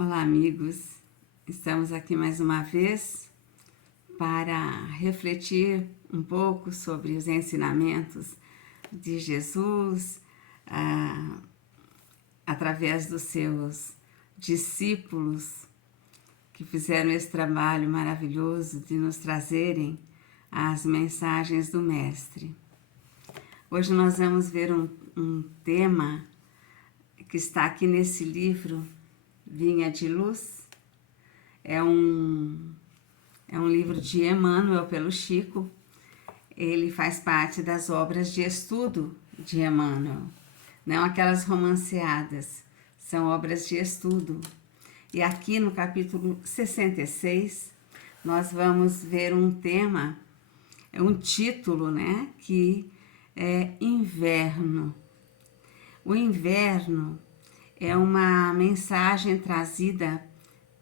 Olá, amigos. Estamos aqui mais uma vez para refletir um pouco sobre os ensinamentos de Jesus através dos seus discípulos que fizeram esse trabalho maravilhoso de nos trazerem as mensagens do Mestre. Hoje nós vamos ver um tema que está aqui nesse livro, Vinha de Luz. É um livro de Emmanuel pelo Chico. Ele faz parte das obras de estudo de Emmanuel, não aquelas romanceadas, são obras de estudo. E aqui no capítulo 66, nós vamos ver um tema, um título, né, que é Inverno. O inverno é uma mensagem trazida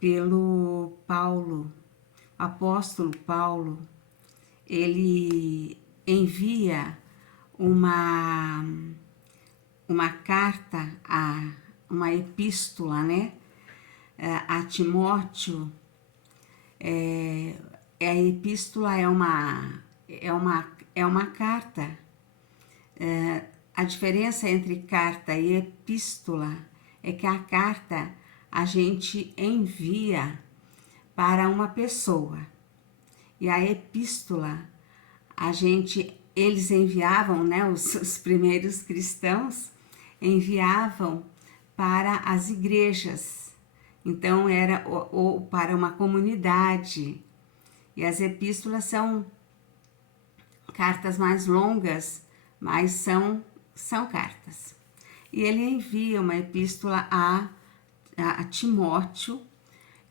pelo Paulo, apóstolo Paulo. Ele envia uma carta, uma epístola, né, a Timóteo. A epístola é uma carta. A diferença entre carta e epístola é que a carta a gente envia para uma pessoa e a epístola eles enviavam, né, os primeiros cristãos enviavam para as igrejas, então era ou para uma comunidade, e as epístolas são cartas mais longas, mas são cartas. E ele envia uma epístola a Timóteo,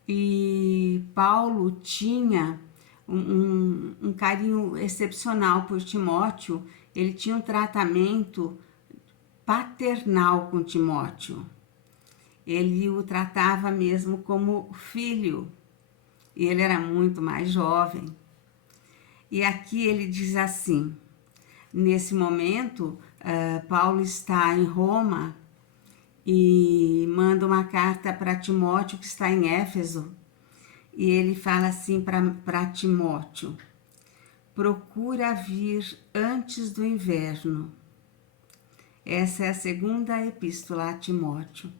e Paulo tinha um carinho excepcional por Timóteo. Ele tinha um tratamento paternal com Timóteo. Ele o tratava mesmo como filho, e ele era muito mais jovem. E aqui ele diz assim, nesse momento, Paulo está em Roma e manda uma carta para Timóteo, que está em Éfeso, e ele fala assim para Timóteo: procura vir antes do inverno. Essa é a segunda epístola a Timóteo.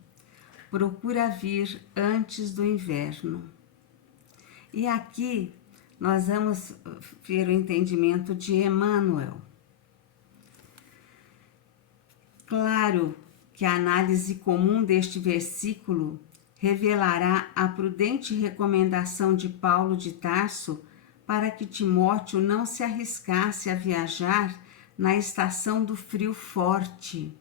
Procura vir antes do inverno. E aqui nós vamos ver o entendimento de Emmanuel. Claro que a análise comum deste versículo revelará a prudente recomendação de Paulo de Tarso para que Timóteo não se arriscasse a viajar na estação do frio forte,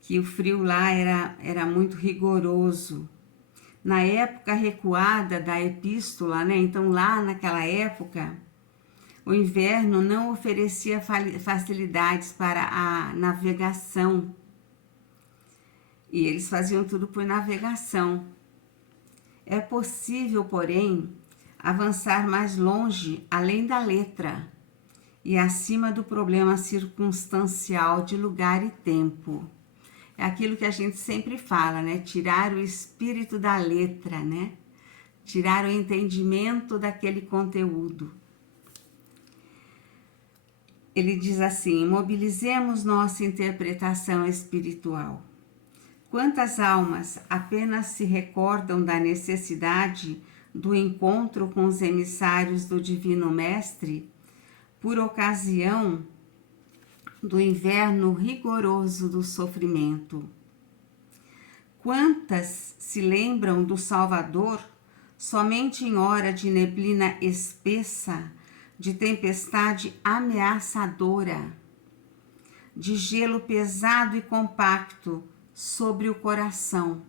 que o frio lá era muito rigoroso. Na época recuada da epístola, né? Então lá naquela época, o inverno não oferecia facilidades para a navegação. E eles faziam tudo por navegação. É possível, porém, avançar mais longe, além da letra, e acima do problema circunstancial de lugar e tempo. É aquilo que a gente sempre fala, né? Tirar o espírito da letra, né? Tirar o entendimento daquele conteúdo. Ele diz assim: mobilizemos nossa interpretação espiritual. Quantas almas apenas se recordam da necessidade do encontro com os emissários do Divino Mestre por ocasião do inverno rigoroso do sofrimento? Quantas se lembram do Salvador somente em hora de neblina espessa, de tempestade ameaçadora, de gelo pesado e compacto sobre o coração?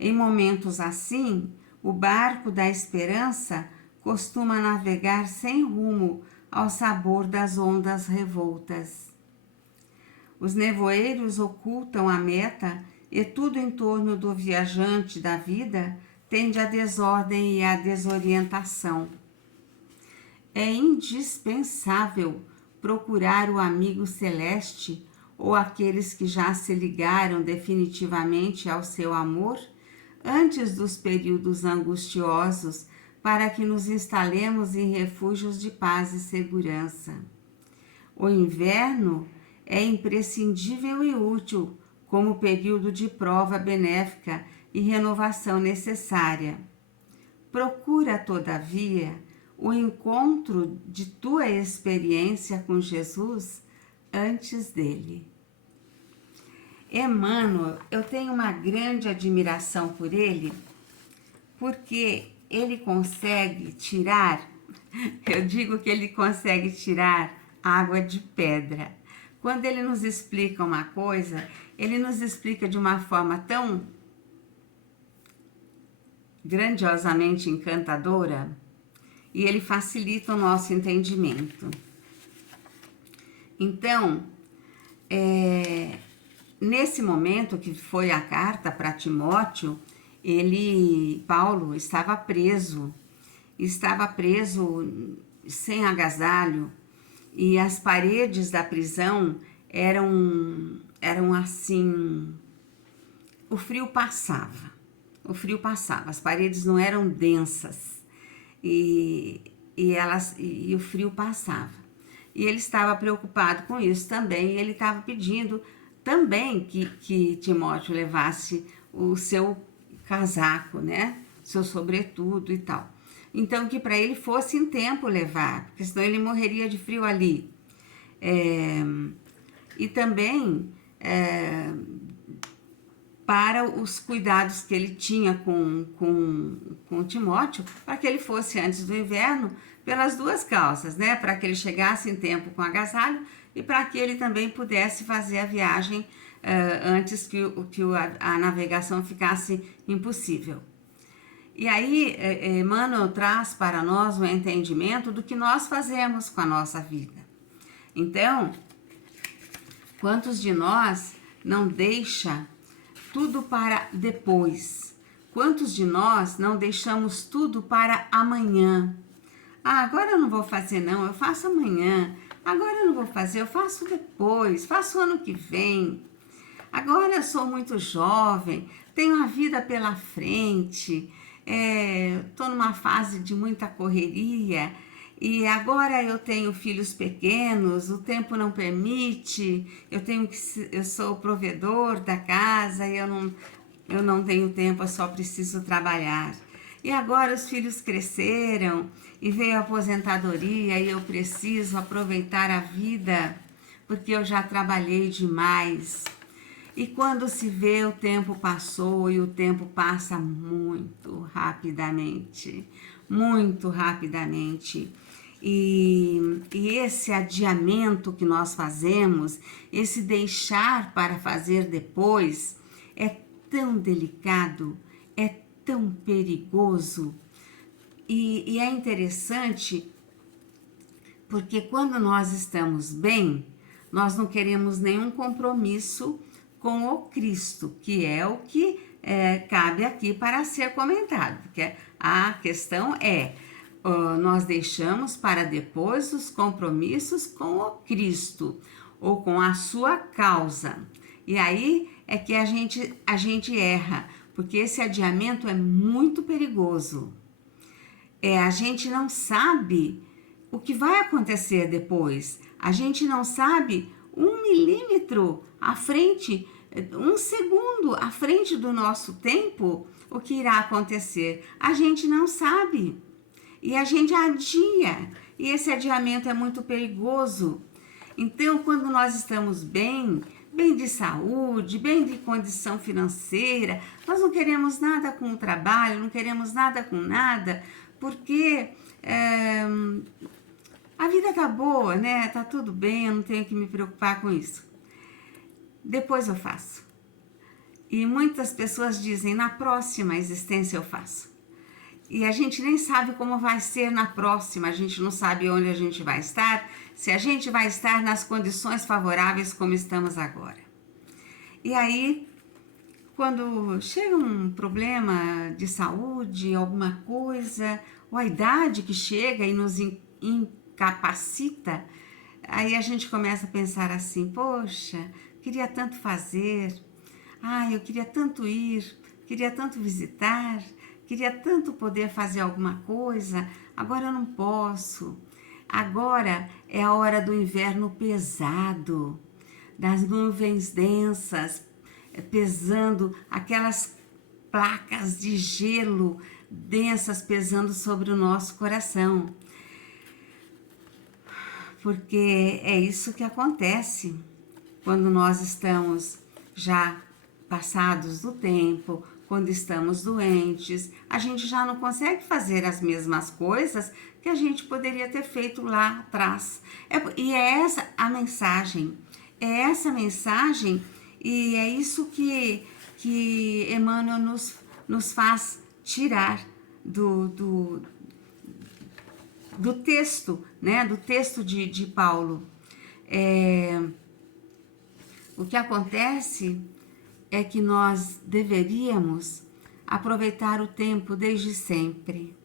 Em momentos assim, o barco da esperança costuma navegar sem rumo ao sabor das ondas revoltas. Os nevoeiros ocultam a meta e tudo em torno do viajante da vida tende à desordem e à desorientação. É indispensável procurar o amigo celeste ou aqueles que já se ligaram definitivamente ao seu amor, antes dos períodos angustiosos, para que nos instalemos em refúgios de paz e segurança. O inverno é imprescindível e útil como período de prova benéfica e renovação necessária. Procura, todavia, o encontro de tua experiência com Jesus antes dele. Emmanuel, eu tenho uma grande admiração por ele, porque ele consegue tirar, eu digo que ele consegue tirar água de pedra. Quando ele nos explica uma coisa, ele nos explica de uma forma tão grandiosamente encantadora e ele facilita o nosso entendimento. Então, nesse momento que foi a carta para Timóteo, Paulo estava preso sem agasalho, e as paredes da prisão eram assim, o frio passava, as paredes não eram densas, e o frio passava. E ele estava preocupado com isso também, e ele estava pedindo também que Timóteo levasse o seu casaco, né? Seu sobretudo e tal. Então, que para ele fosse em tempo levar, porque senão ele morreria de frio ali. E também para os cuidados que ele tinha com Timóteo, para que ele fosse antes do inverno, pelas duas causas, né? Para que ele chegasse em tempo com agasalho e para que ele também pudesse fazer a viagem antes que a navegação ficasse impossível. E aí, Emmanuel traz para nós o entendimento do que nós fazemos com a nossa vida. Então, quantos de nós não deixa tudo para depois? Quantos de nós não deixamos tudo para amanhã? Agora eu não vou fazer não, eu faço amanhã. Agora eu não vou fazer, eu faço depois, faço ano que vem. Agora eu sou muito jovem, tenho a vida pela frente, estou numa fase de muita correria e agora eu tenho filhos pequenos, o tempo não permite, eu sou o provedor da casa e eu não tenho tempo, eu só preciso trabalhar. E agora os filhos cresceram e veio a aposentadoria e eu preciso aproveitar a vida porque eu já trabalhei demais. E quando se vê, o tempo passou e o tempo passa muito rapidamente, muito rapidamente. E esse adiamento que nós fazemos, esse deixar para fazer depois, é tão delicado, é tão perigoso. E é interessante porque quando nós estamos bem, nós não queremos nenhum compromisso com o Cristo, que é o que cabe aqui para ser comentado, porque a questão nós deixamos para depois os compromissos com o Cristo, ou com a sua causa, e aí é que a gente erra, porque esse adiamento é muito perigoso, a gente não sabe o que vai acontecer depois, a gente não sabe 1 milímetro à frente, 1 segundo à frente do nosso tempo, o que irá acontecer. A gente não sabe. E a gente adia. E esse adiamento é muito perigoso. Então, quando nós estamos bem de saúde, bem de condição financeira, nós não queremos nada com o trabalho, não queremos nada com nada, porque a vida tá boa, né? Tá tudo bem, eu não tenho que me preocupar com isso. Depois eu faço. E muitas pessoas dizem, na próxima existência eu faço. E a gente nem sabe como vai ser na próxima, a gente não sabe onde a gente vai estar, se a gente vai estar nas condições favoráveis como estamos agora. E aí, quando chega um problema de saúde, alguma coisa, ou a idade que chega e nos incapacita, aí a gente começa a pensar assim, poxa, queria tanto fazer. Eu queria tanto ir, queria tanto visitar, queria tanto poder fazer alguma coisa, agora eu não posso. Agora é a hora do inverno pesado, das nuvens densas, pesando, aquelas placas de gelo densas pesando sobre o nosso coração. Porque é isso que acontece quando nós estamos já passados do tempo, quando estamos doentes, a gente já não consegue fazer as mesmas coisas que a gente poderia ter feito lá atrás. E é essa a mensagem, e é isso que Emmanuel nos faz tirar do texto, né? Do texto de Paulo. O que acontece é que nós deveríamos aproveitar o tempo desde sempre,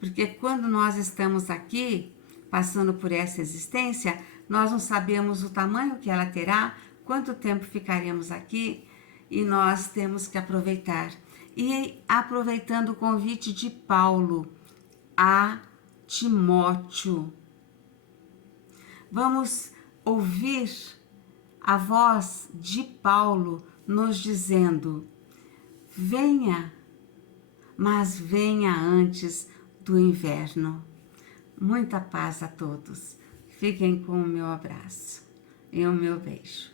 porque quando nós estamos aqui, passando por essa existência, nós não sabemos o tamanho que ela terá, quanto tempo ficaremos aqui, e nós temos que aproveitar. E aproveitando o convite de Paulo a Timóteo, vamos ouvir a voz de Paulo nos dizendo: venha, mas venha antes do inverno. Muita paz a todos. Fiquem com o meu abraço e o meu beijo.